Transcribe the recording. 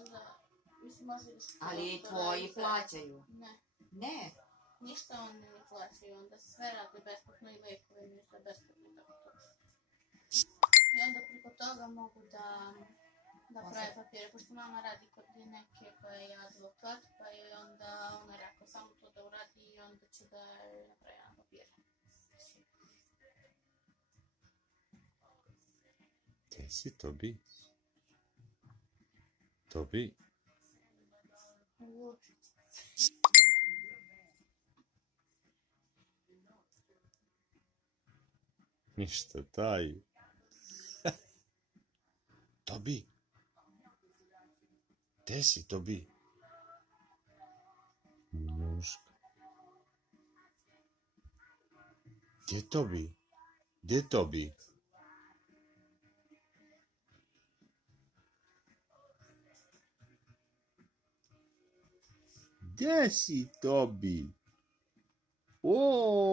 onda, mislim, može li što... Ali i tvoji plaćaju? Ne. Ne? Ništa oni ne plaćaju, onda sve rade besplatno i lijekove mi sve besplatno i tako to. I onda preko toga mogu da prave papire, pošto mama radi kod neke koja je advokat, pa je onda ona rekla samo to da uradi i onda će da napravi na papire. Gdje si, Tobi? Tobi? Ništa, taj. Tobi? Gdje si, Tobi? Njuška. Gdje Tobi? Gdje Tobi? Gdje si, Tobi? O!